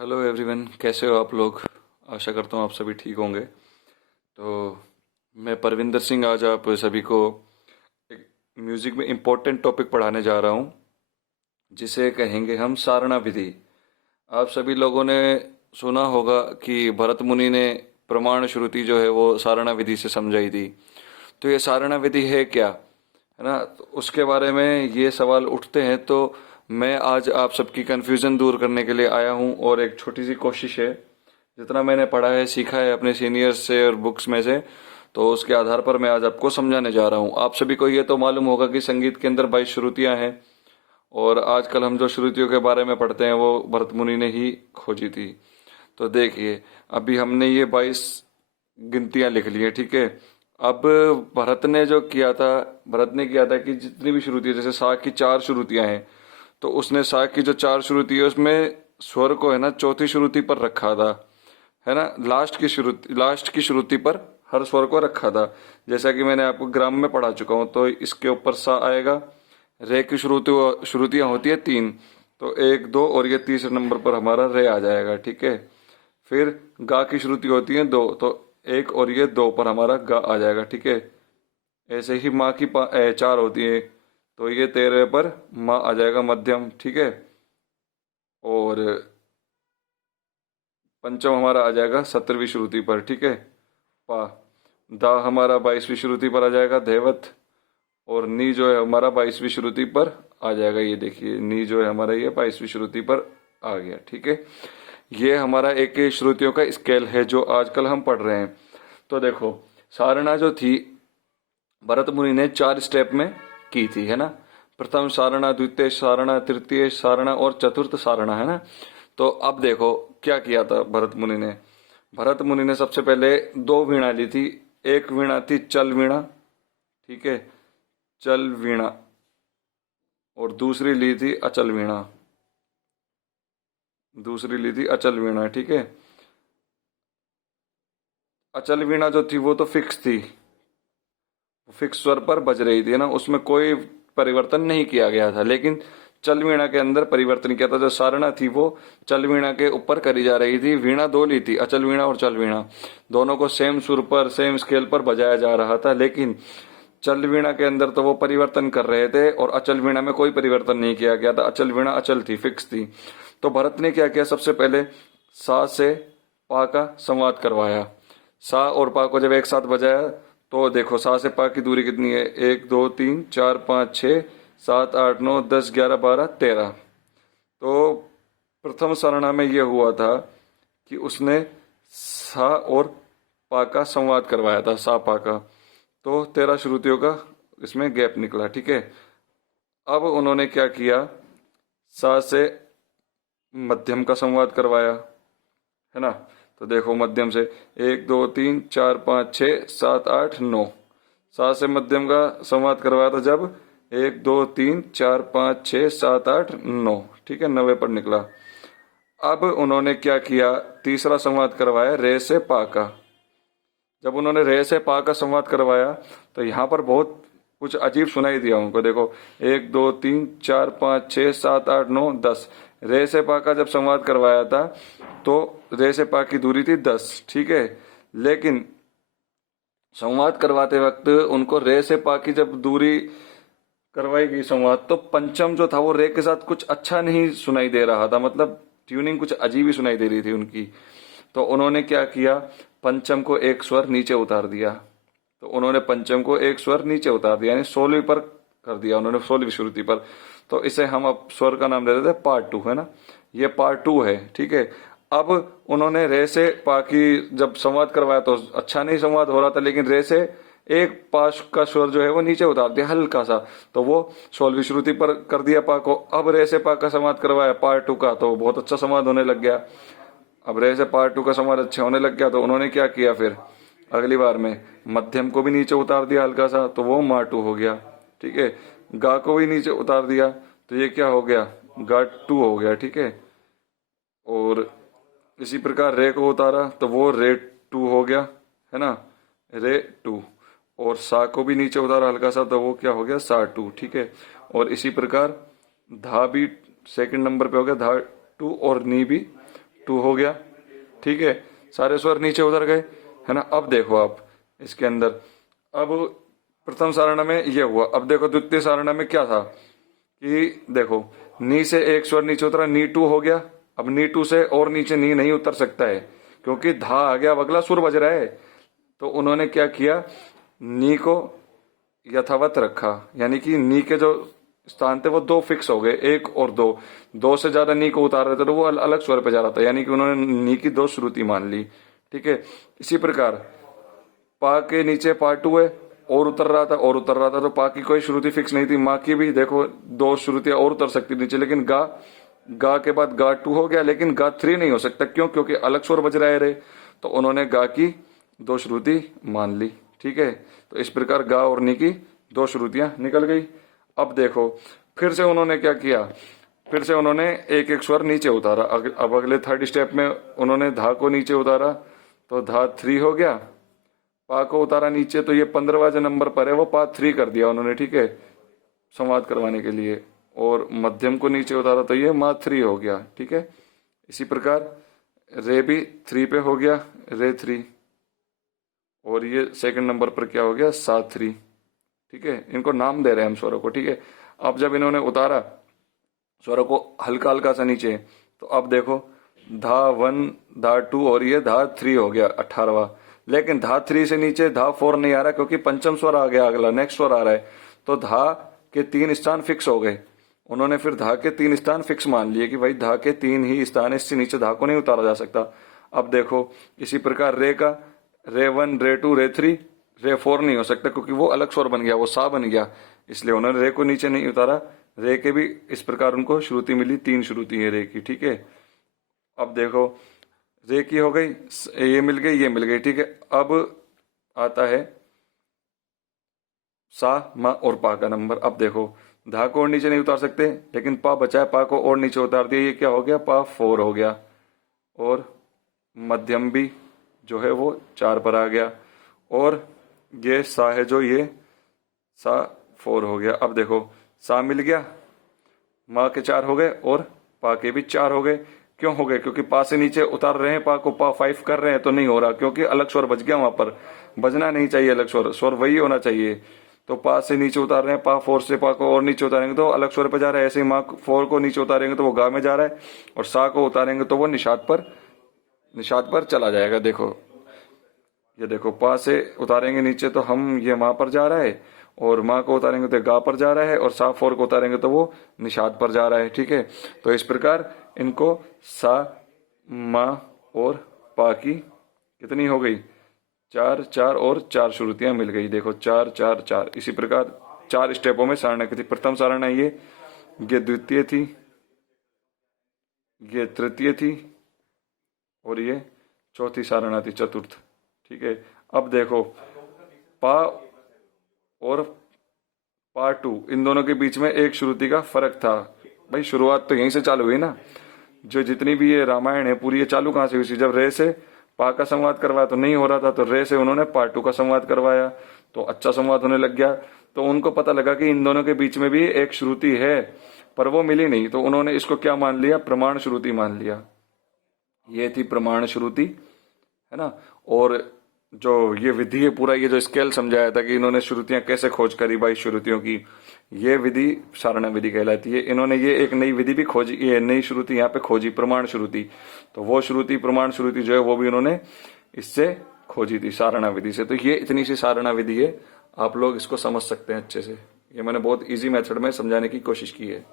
Hello everyone, कैसे हो आप लोग। आशा करता हूँ आप सभी ठीक होंगे। तो मैं परविंदर सिंह आज आप सभी को एक म्यूज़िक में इम्पोर्टेंट टॉपिक पढ़ाने जा रहा हूँ, जिसे कहेंगे हम सारणा विधि। आप सभी लोगों ने सुना होगा कि भरत मुनि ने प्रमाण श्रुति जो है वो सारणा विधि से समझाई थी। तो ये सारणा विधि है क्या, है ना। तो उसके बारे में ये सवाल उठते हैं, तो मैं आज आप सबकी कन्फ्यूज़न दूर करने के लिए आया हूँ और एक छोटी सी कोशिश है, जितना मैंने पढ़ा है सीखा है अपने सीनियर्स से और बुक्स में से, तो उसके आधार पर मैं आज आपको समझाने जा रहा हूँ। आप सभी को ये तो मालूम होगा कि संगीत के अंदर 22 श्रुतियाँ हैं, और आजकल हम जो श्रुतियों के बारे में पढ़ते हैं वो भरत मुनि ने ही खोजी थी। तो देखिए, अभी हमने ये 22 गिनतियां लिख ली है, ठीक है। अब भरत ने किया था कि जितनी भी श्रुति, जैसे सा की 4 श्रुतियां हैं, तो उसने सा की जो 4 श्रुति है उसमें स्वर को, है ना, चौथी श्रुति पर रखा था, है ना। लास्ट की श्रुति पर हर स्वर को रखा था। जैसा कि मैंने आपको ग्राम में पढ़ा चुका हूँ, तो इसके ऊपर सा आएगा। रे की श्रुतियां होती है 3, तो 1 2 और ये तीसरे नंबर पर हमारा रे आ जाएगा, ठीक है। फिर गा की श्रुति होती है 2, तो 1 और ये 2 पर हमारा गा आ जाएगा, ठीक है। ऐसे ही माँ की 4 होती है, तो ये 13 पर माँ आ जाएगा मध्यम, ठीक है। और पंचम हमारा आ जाएगा 17वीं श्रुति पर, ठीक है, पा। दा हमारा 22वीं श्रुति पर आ जाएगा, धैवत। और नी जो है हमारा 22वीं श्रुति पर आ जाएगा। ये देखिए, नी जो है हमारा ये 22वीं श्रुति पर आ गया, ठीक है। ये हमारा एक श्रुतियों का स्केल है जो आजकल हम पढ़ रहे हैं। तो देखो, सारणा जो थी भरत मुनि ने 4 स्टेप में की थी, है ना। प्रथम सारणा, द्वितीय सारणा, तृतीय सारणा और चतुर्थ सारणा, है ना। तो अब देखो क्या किया था भरत मुनि ने सबसे पहले 2 वीणा ली थी। एक वीणा थी चल वीणा, ठीक है, चल वीणा। और दूसरी ली थी अचल वीणा, ठीक है। अचल वीणा जो थी वो तो फिक्स थी, फिक्स स्वर पर बज रही थी, ना, उसमें कोई परिवर्तन नहीं किया गया था। लेकिन चल वीणा के अंदर परिवर्तन किया था। जो सारणा थी वो चल वीणा के ऊपर करी जा रही थी। वीणा 2 ली थी, अचल वीणा और चल वीणा, दोनों को सेम सुर पर, सेम स्केल पर बजाया जा रहा था। लेकिन चल वीणा के अंदर तो वो परिवर्तन कर रहे थे और अचल वीणा में कोई परिवर्तन नहीं किया गया था। अचल वीणा अचल थी, फिक्स थी। तो भरत ने क्या किया, सबसे पहले सा से पा का संवाद करवाया। सा और पा को जब एक साथ बजाया, तो देखो सा से पा की दूरी कितनी है, 1 2 3 4 5 6 7 8 9 10 11 12 13। तो प्रथम सारणा में यह हुआ था कि उसने सा और पा का संवाद करवाया था, सा पा का। तो 13 श्रुतियों का इसमें गैप निकला, ठीक है। अब उन्होंने क्या किया, सा से मध्यम का संवाद करवाया, है ना। तो देखो मध्यम से 1 2 3 4 5 6 7 8 9, सा से मध्यम का संवाद करवाया था जब 1 2 3 4 5 6 7 8 9, ठीक है, 9 पर निकला। अब उन्होंने क्या किया, तीसरा संवाद करवाया रे से पा का। जब उन्होंने रे से पा का संवाद करवाया, तो यहाँ पर बहुत कुछ अजीब सुनाई दिया उनको। देखो 1 2 3 4 5 6 7 8 9 10, रे से पा का जब संवाद करवाया था तो रे से पा की दूरी थी 10, ठीक है। लेकिन संवाद करवाते वक्त उनको रे से पा की जब दूरी करवाई गई संवाद, तो पंचम जो था वो रे के साथ कुछ अच्छा नहीं सुनाई दे रहा था, मतलब ट्यूनिंग कुछ अजीब ही सुनाई दे रही थी उनकी। तो उन्होंने क्या किया, पंचम को एक स्वर नीचे उतार दिया। तो उन्होंने पंचम को एक स्वर नीचे उतार दिया, यानी 16वीं पर कर दिया उन्होंने, 16वीं श्रुति पर। तो इसे हम अब स्वर का नाम दे देते हैं पार्ट 2, है ना। ये पार्ट 2 है, ठीक है। अब उन्होंने रे से पा की जब संवाद करवाया तो अच्छा नहीं संवाद हो रहा था, लेकिन रे से एक पाश का स्वर जो है वो नीचे उतार दिया हल्का सा, तो वो 16वीं श्रुति पर कर दिया पा को। अब रे से पा का संवाद करवाया पार्ट 2 का, तो बहुत अच्छा संवाद होने लग गया। अब रे से पार्ट 2 का संवाद अच्छा होने लग गया, तो उन्होंने क्या किया, फिर अगली बार में मध्यम को भी नीचे उतार दिया हल्का सा, तो वो मा 2 हो गया, ठीक है। गा को भी नीचे उतार दिया, तो ये क्या हो गया, गा 2 हो गया, ठीक है। और इसी प्रकार रे को उतारा तो वो रे 2 हो गया, है ना, रे 2। और सा को भी नीचे उतारा हल्का सा, तो वो क्या हो गया, सा 2, ठीक है। और इसी प्रकार धा भी सेकंड नंबर पे हो गया, धा 2, और नी भी टू हो गया, ठीक है, सारे स्वर नीचे उतर गए, है ना। अब देखो आप इसके अंदर, अब प्रथम सारणा में ये हुआ। अब देखो द्वितीय सारणा में क्या था कि देखो नी से एक स्वर नीचे उतरा, नी टू हो गया। अब नी टू से और नीचे नी नहीं उतर सकता है क्योंकि धा आ गया, अब अगला सुर बज रहा है। तो उन्होंने क्या किया, नी को यथावत रखा, यानी कि नी के जो स्थान थे वो दो फिक्स हो गए, एक और दो, दो से ज्यादा नी को उतार रहे थे तो वो अलग स्वर पे जा रहा था, यानी कि उन्होंने नी की दो श्रुति मान ली, ठीक है। इसी प्रकार पा के नीचे पा टू है, और उतर रहा था और उतर रहा था, तो पा की कोई श्रुति फिक्स नहीं थी। माँ की भी देखो दो श्रुतियां और उतर सकती नीचे, लेकिन गा, गा के बाद गा टू हो गया, लेकिन गा थ्री नहीं हो सकता, क्यों, क्योंकि अलग स्वर बज रहे। तो उन्होंने गा की दो श्रुति मान ली, ठीक है। तो इस प्रकार गा और नी की दो श्रुतियां निकल गई। अब देखो फिर से उन्होंने क्या किया, फिर से उन्होंने एक एक स्वर नीचे उतारा। अब अगले थर्ड स्टेप में उन्होंने धा को नीचे उतारा, तो धा थ्री हो गया। पा को उतारा नीचे, तो ये 15वां जो नंबर पर है वो पा थ्री कर दिया उन्होंने, ठीक है, संवाद करवाने के लिए। और मध्यम को नीचे उतारा तो ये मा थ्री हो गया, ठीक है। इसी प्रकार रे भी थ्री पे हो गया, रे थ्री, और ये सेकंड नंबर पर क्या हो गया, सा थ्री, ठीक है। इनको नाम दे रहे हैं हम स्वरों को, ठीक है। अब जब इन्होंने उतारा स्वरों को हल्का हल्का सा नीचे, तो अब देखो धा वन, धा टू, और ये धा थ्री हो गया 18वां। लेकिन धा थ्री से नीचे धा फोर नहीं आ रहा, क्योंकि पंचम स्वर आ गया, अगला नेक्स्ट स्वर आ रहा है। तो धा के 3 स्थान फिक्स हो गए। उन्होंने फिर धा के 3 स्थान फिक्स मान लिए कि भाई धा के 3 ही स्थान, इससे नीचे धा को नहीं उतारा जा सकता। अब देखो इसी प्रकार रे का, रे वन, रे टू, रे थ्री, रे फोर नहीं हो सकता, क्योंकि वो अलग स्वर बन गया, वो सा बन गया, इसलिए उन्होंने रे को नीचे नहीं उतारा। रे के भी इस प्रकार उनको श्रुति मिली, 3 श्रुति है रे की, ठीक है। अब देखो रे की हो गई, ये मिल गई, ये मिल गई, ठीक है। अब आता है सा, मा और पा का नंबर। अब देखो धा को और नीचे नहीं उतार सकते, लेकिन पा बचा है, पा को और नीचे उतार दिया, ये क्या हो गया, पा फोर हो गया। और मध्यम भी जो है वो 4 पर आ गया, और ये सा है जो, ये सा 4 हो गया। अब देखो सा मिल गया, माँ के 4 हो गए, और पा के भी 4 हो गए। क्यों हो गए, क्योंकि पा से नीचे उतार रहे हैं, पा को पा 5 कर रहे हैं, तो नहीं हो रहा, क्योंकि अलग स्वर बच गया, वहां पर बजना नहीं चाहिए, अलग स्वर, स्वर वही होना चाहिए। तो पा से नीचे उतार रहे हैं, पा 4 से पा को और नीचे उतारेंगे तो अलग स्वर पे जा रहा है। ऐसे ही माँ 4 को नीचे उतारेंगे तो वो गा में जा रहा है, और सा को उतारेंगे तो वो निषाद पर चला जाएगा। देखो ये देखो, पा से उतारेंगे नीचे तो हम, ये माँ पर जा रहा है, और माँ को उतारेंगे तो गा पर जा रहा है, और सा 4 को उतारेंगे तो वो निषाद पर जा रहा है, ठीक है। तो इस प्रकार इनको सा, माँ और पा की कितनी हो गई, 4 4 और 4 श्रुतियां मिल गई। देखो 4 4 4, इसी प्रकार 4 स्टेपों में सारणा की थी। प्रथम सारणा ये द्वितीय थी, ये तृतीय थी, और ये चौथी सारणा थी, चतुर्थ, ठीक है। अब देखो पा और पा टू, इन दोनों के बीच में एक श्रुति का फर्क था। भाई शुरुआत तो यहीं से चालू हुई ना, जो जितनी भी ये रामायण है पूरी, ये चालू कहां से हुई थी, जब रे से पा का संवाद करवाया तो नहीं हो रहा था, तो रे से उन्होंने पा टू का संवाद करवाया, तो अच्छा संवाद होने लग गया। तो उनको पता लगा कि इन दोनों के बीच में भी एक श्रुति है, पर वो मिली नहीं, तो उन्होंने इसको क्या मान लिया, प्रमाण श्रुति मान लिया। ये थी प्रमाण श्रुति, है ना। और जो ये विधि है, पूरा ये जो स्केल समझाया था कि इन्होंने श्रुतियां कैसे खोज करी 22 श्रुतियों की, ये विधि सारणा विधि कहलाती है। इन्होंने ये एक नई विधि भी खोजी, ये नई श्रुति यहाँ पे खोजी, प्रमाण श्रुति। तो वो श्रुति, प्रमाण श्रुति जो है वो भी उन्होंने इससे खोजी थी, सारणा विधि से। तो ये इतनी सी सारणा विधि है, आप लोग इसको समझ सकते हैं अच्छे से। ये मैंने बहुत इजी मेथड में समझाने की कोशिश की है।